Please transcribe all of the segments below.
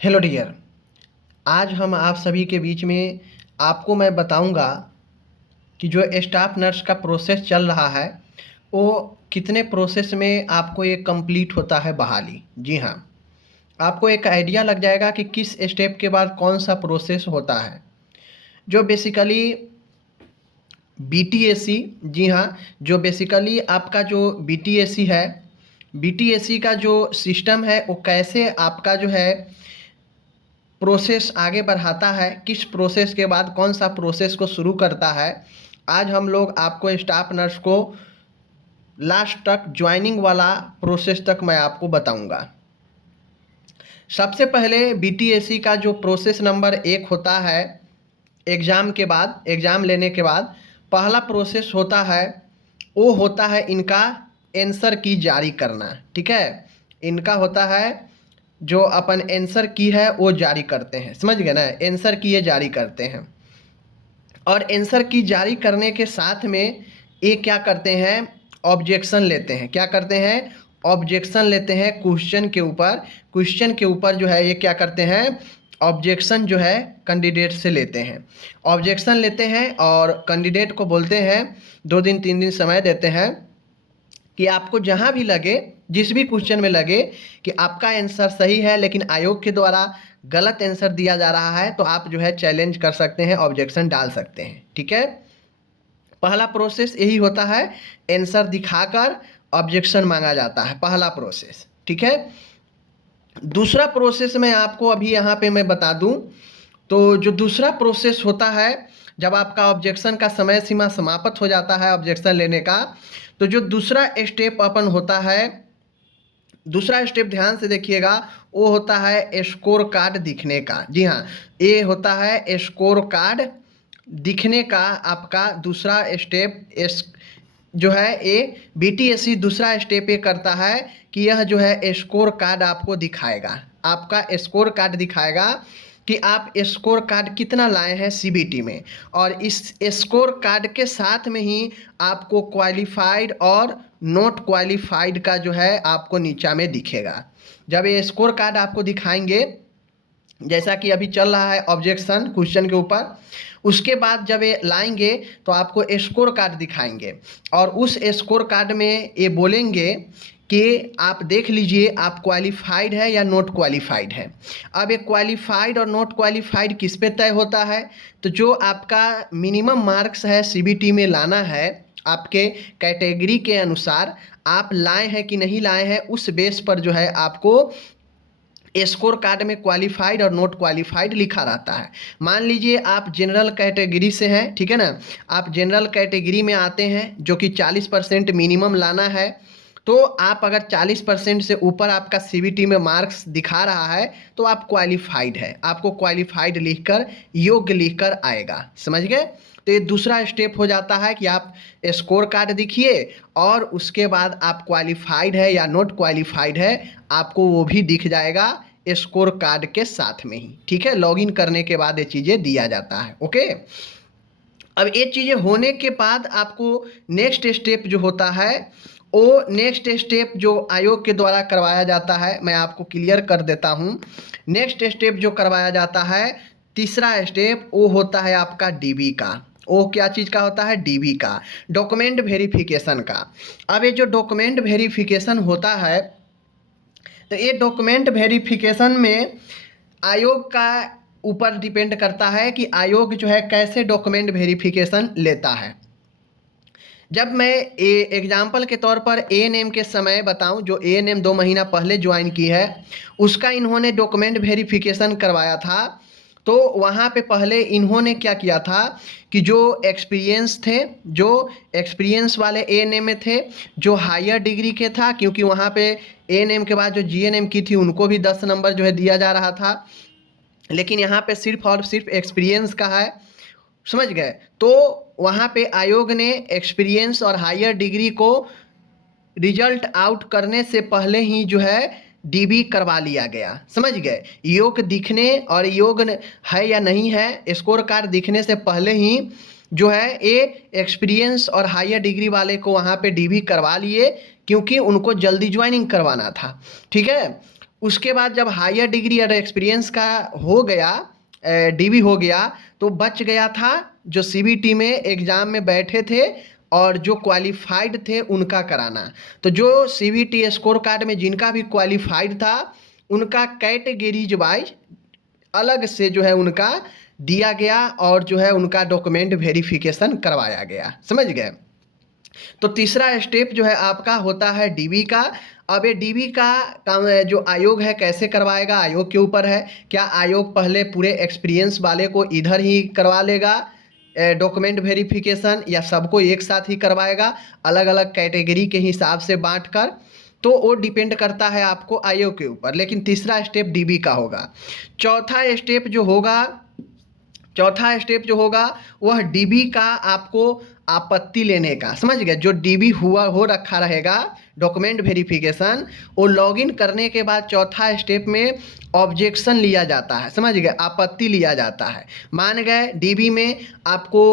Hello dear. आज हम आप सभी के बीच में आपको मैं बताऊंगा कि जो स्टाफ नर्स का प्रोसेस चल रहा है वो कितने प्रोसेस में आपको ये कंप्लीट होता है बहाली। जी हाँ, आपको एक आइडिया लग जाएगा कि किस स्टेप के बाद कौन सा प्रोसेस होता है। जो बेसिकली बीटीएसी, जी हाँ, जो बेसिकली आपका जो बीटीएसी है, बीटीएसी का जो सिस्टम है वो कैसे आपका जो है प्रोसेस आगे बढ़ाता है, किस प्रोसेस के बाद कौन सा प्रोसेस को शुरू करता है। आज हम लोग आपको स्टाफ नर्स को लास्ट तक ज्वाइनिंग वाला प्रोसेस तक मैं आपको बताऊंगा। सबसे पहले बीटीएसी का जो प्रोसेस नंबर 1 होता है, एग्ज़ाम के बाद, एग्ज़ाम लेने के बाद पहला प्रोसेस होता है वो होता है इनका आंसर की जारी करना। ठीक है, इनका होता है जो अपन आंसर की है वो जारी करते हैं, समझ गए ना, आंसर की ये जारी करते हैं। और आंसर की जारी करने के साथ में ये क्या करते हैं, ऑब्जेक्शन लेते हैं। क्या करते हैं, ऑब्जेक्शन लेते हैं क्वेश्चन के ऊपर। क्वेश्चन के ऊपर जो है ये क्या करते हैं, ऑब्जेक्शन जो है कैंडिडेट से लेते हैं। ऑब्जेक्शन लेते हैं और कैंडिडेट को बोलते हैं 2 दिन 3 दिन समय देते हैं कि आपको जहाँ भी लगे, जिस भी क्वेश्चन में लगे कि आपका आंसर सही है लेकिन आयोग के द्वारा गलत आंसर दिया जा रहा है, तो आप जो है चैलेंज कर सकते हैं, ऑब्जेक्शन डाल सकते हैं। ठीक है, पहला प्रोसेस यही होता है, आंसर दिखाकर ऑब्जेक्शन मांगा जाता है, पहला प्रोसेस। ठीक है, दूसरा प्रोसेस मैं आपको अभी यहाँ पे मैं बता दूँ तो जो दूसरा प्रोसेस होता है, जब आपका ऑब्जेक्शन का समय सीमा समाप्त हो जाता है ऑब्जेक्शन लेने का, तो जो दूसरा स्टेप अपन होता है, दूसरा स्टेप ध्यान से देखिएगा, वो होता है स्कोर कार्ड दिखने का। जी हाँ, ये होता है स्कोर कार्ड दिखने का आपका दूसरा स्टेप। इस जो है ये बीटीएससी दूसरा स्टेप ये करता है कि यह जो है स्कोर कार्ड आपको दिखाएगा, आपका स्कोर कार्ड दिखाएगा कि आप स्कोर कार्ड कितना लाए हैं सीबीटी में। और इस स्कोर कार्ड के साथ में ही आपको क्वालिफाइड और नॉट क्वालिफाइड का जो है आपको नीचा में दिखेगा। जब ये स्कोर कार्ड आपको दिखाएंगे, जैसा कि अभी चल रहा है ऑब्जेक्शन क्वेश्चन के ऊपर, उसके बाद जब ये लाएंगे तो आपको स्कोर कार्ड दिखाएंगे और उस स्कोर कार्ड में ये बोलेंगे कि आप देख लीजिए आप क्वालिफाइड है या नॉट क्वालिफाइड है। अब ये क्वालिफाइड और नॉट क्वालिफाइड किस पे तय होता है, तो जो आपका मिनिमम मार्क्स है सीबीटी में लाना है, आपके कैटेगरी के अनुसार आप लाए हैं कि नहीं लाए हैं, उस बेस पर जो है आपको स्कोर कार्ड में क्वालिफाइड और नॉट क्वालिफाइड लिखा रहता है। मान लीजिए आप जनरल कैटेगरी से हैं, ठीक है ना, आप जनरल कैटेगरी में आते हैं जो कि 40% मिनिमम लाना है, तो आप अगर 40% से ऊपर आपका सीबीटी में मार्क्स दिखा रहा है तो आप क्वालिफाइड है, आपको क्वालिफाइड लिखकर योग्य लिखकर आएगा। समझ गए, तो ये दूसरा स्टेप हो जाता है कि आप स्कोर कार्ड दिखिए और उसके बाद आप क्वालिफाइड है या नॉट क्वालिफाइड है, आपको वो भी दिख जाएगा स्कोर कार्ड के साथ में ही। ठीक है, लॉगिन करने के बाद ये चीज़ें दिया जाता है। ओके, अब ये चीज़ें होने के बाद आपको नेक्स्ट स्टेप जो होता है, वो नेक्स्ट स्टेप जो आयोग के द्वारा करवाया जाता है, मैं आपको क्लियर कर देता हूँ। नेक्स्ट स्टेप जो करवाया जाता है, तीसरा स्टेप, वो होता है आपका डीबी का। वो क्या चीज़ का होता है, डीबी का, डॉक्यूमेंट वेरिफिकेशन का। अब ये जो डॉक्यूमेंट वेरिफिकेशन होता है, तो ये डॉक्यूमेंट वेरिफिकेशन में आयोग का ऊपर डिपेंड करता है कि आयोग जो है कैसे डॉक्यूमेंट वेरिफिकेशन लेता है। जब मैं एग्जाम्पल के तौर पर एएनएम के समय बताऊं, जो एएनएम 2 महीना पहले ज्वाइन की है, उसका इन्होंने डॉक्यूमेंट वेरिफिकेशन करवाया था। तो वहाँ पे पहले इन्होंने क्या किया था कि जो एक्सपीरियंस थे, जो एक्सपीरियंस वाले एएनएम में थे, जो हायर डिग्री के था, क्योंकि वहाँ पे एएनएम के बाद जो जीएनएम की थी उनको भी 10 नंबर जो है दिया जा रहा था, लेकिन यहाँ पे सिर्फ और सिर्फ एक्सपीरियंस का है। समझ गए, तो वहाँ पे आयोग ने एक्सपीरियंस और हायर डिग्री को रिजल्ट आउट करने से पहले ही जो है डीबी करवा लिया गया। समझ गए, योग दिखने और योग है या नहीं है, स्कोर कार्ड दिखने से पहले ही जो है ये एक्सपीरियंस और हायर डिग्री वाले को वहाँ पे डीबी करवा लिए, क्योंकि उनको जल्दी ज्वाइनिंग करवाना था। ठीक है, उसके बाद जब हायर डिग्री और एक्सपीरियंस का हो गया, डीबी हो गया, तो बच गया था जो सीबीटी में एग्ज़ाम में बैठे थे और जो क्वालिफाइड थे उनका कराना। तो जो सीबीटी स्कोर कार्ड में जिनका भी क्वालिफाइड था उनका कैटेगरीज वाइज अलग से जो है उनका दिया गया और जो है उनका डॉक्यूमेंट वेरिफिकेशन करवाया गया। समझ गए? तो तीसरा स्टेप जो है आपका होता है डीबी का। अब ये डीबी का काम जो आयोग है कैसे करवाएगा, आयोग के ऊपर है। क्या आयोग पहले पूरे एक्सपीरियंस वाले को इधर ही करवा लेगा डॉक्यूमेंट वेरिफिकेशन, या सबको एक साथ ही करवाएगा अलग अलग कैटेगरी के हिसाब से बांट कर, तो वो डिपेंड करता है आपको आयोग के ऊपर। लेकिन तीसरा स्टेप डीबी का होगा। चौथा स्टेप जो होगा वह डीबी का आपको आपत्ति लेने का। समझ गए? जो डीबी हुआ हो रखा रहेगा डॉक्यूमेंट वेरिफिकेशन, वो लॉगिन करने के बाद चौथा स्टेप में ऑब्जेक्शन लिया जाता है। समझ गए? आपत्ति लिया जाता है। मान गए डीबी में आपको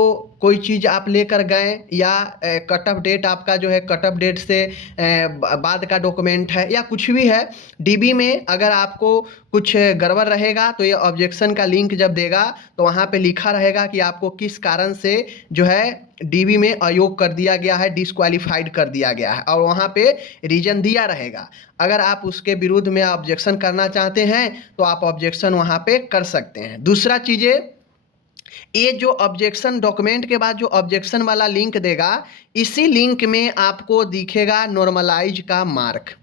कोई चीज़ आप लेकर गए, या कट ऑफ डेट आपका जो है कट ऑफ डेट से बाद का डॉक्यूमेंट है, या कुछ भी है, डीबी में अगर आपको कुछ गड़बड़ रहेगा तो ये ऑब्जेक्शन का लिंक जब देगा तो वहाँ पे लिखा रहेगा कि आपको किस कारण से जो है डीबी में अयोग कर दिया गया है, डिस्क्वालीफाइड कर दिया गया है, और वहाँ पे रीजन दिया रहेगा। अगर आप उसके विरुद्ध में ऑब्जेक्शन करना चाहते हैं तो आप ऑब्जेक्शन वहाँ पे कर सकते हैं। दूसरा चीज़ें, ये जो ऑब्जेक्शन डॉक्यूमेंट के बाद जो ऑब्जेक्शन वाला लिंक देगा, इसी लिंक में आपको दिखेगा नॉर्मलाइज का मार्क।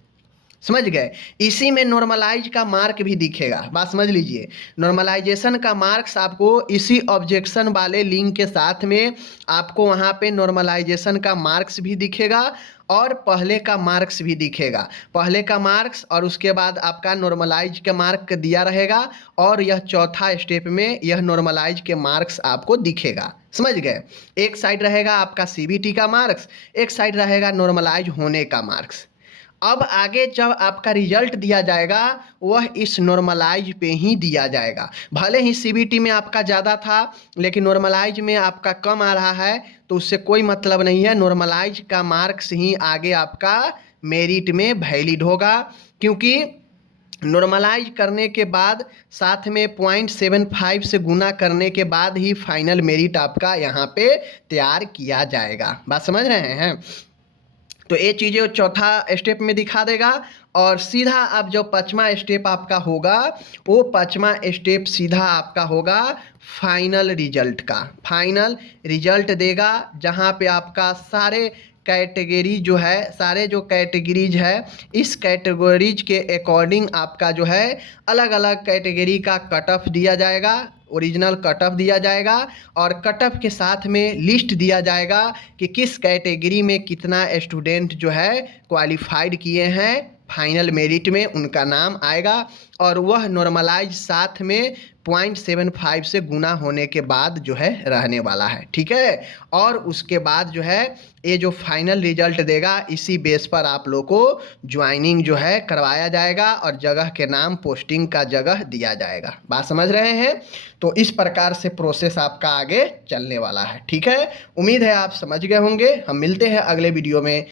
समझ गए? इसी में नॉर्मलाइज का मार्क भी दिखेगा। बात समझ लीजिए, नॉर्मलाइजेशन का मार्क्स आपको इसी ऑब्जेक्शन वाले लिंक के साथ में आपको वहाँ पे नॉर्मलाइजेशन का मार्क्स भी दिखेगा और पहले का मार्क्स भी दिखेगा। पहले का मार्क्स और उसके बाद आपका नॉर्मलाइज का मार्क दिया रहेगा, और यह चौथा स्टेप में यह नॉर्मलाइज के मार्क्स आपको दिखेगा। समझ गए? एक साइड रहेगा आपका सीबीटी का मार्क्स, एक साइड रहेगा नॉर्मलाइज होने का मार्क्स। अब आगे जब आपका रिजल्ट दिया जाएगा वह इस नॉर्मलाइज पे ही दिया जाएगा। भले ही सीबीटी में आपका ज़्यादा था लेकिन नॉर्मलाइज में आपका कम आ रहा है, तो उससे कोई मतलब नहीं है। नॉर्मलाइज का मार्क्स ही आगे आपका मेरिट में वैलिड होगा, क्योंकि नॉर्मलाइज करने के बाद साथ में 0.75 से गुना करने के बाद ही फाइनल मेरिट आपका यहाँ पे तैयार किया जाएगा। बात समझ रहे हैं? तो ये चीज़ें वो चौथा स्टेप में दिखा देगा। और सीधा अब जो पाँचवा स्टेप आपका होगा, वो पाँचवा स्टेप सीधा आपका होगा फाइनल रिजल्ट का। फाइनल रिजल्ट देगा जहाँ पे आपका सारे कैटेगरी जो है, सारे जो कैटेगरीज है, इस कैटेगरीज के अकॉर्डिंग आपका जो है अलग अलग कैटेगरी का कट ऑफ दिया जाएगा, ओरिजिनल कट ऑफ दिया जाएगा, और कट ऑफ के साथ में लिस्ट दिया जाएगा कि किस कैटेगरी में कितना स्टूडेंट जो है क्वालिफाइड किए हैं, फाइनल मेरिट में उनका नाम आएगा, और वह नॉर्मलाइज साथ में 0.75 से गुना होने के बाद जो है रहने वाला है। ठीक है? और उसके बाद जो है ये जो फाइनल रिजल्ट देगा इसी बेस पर आप लोग को ज्वाइनिंग जो है करवाया जाएगा और जगह के नाम पोस्टिंग का जगह दिया जाएगा। बात समझ रहे हैं? तो इस प्रकार से प्रोसेस आपका आगे चलने वाला है। ठीक है? उम्मीद है आप समझ गए होंगे। हम मिलते हैं अगले वीडियो में।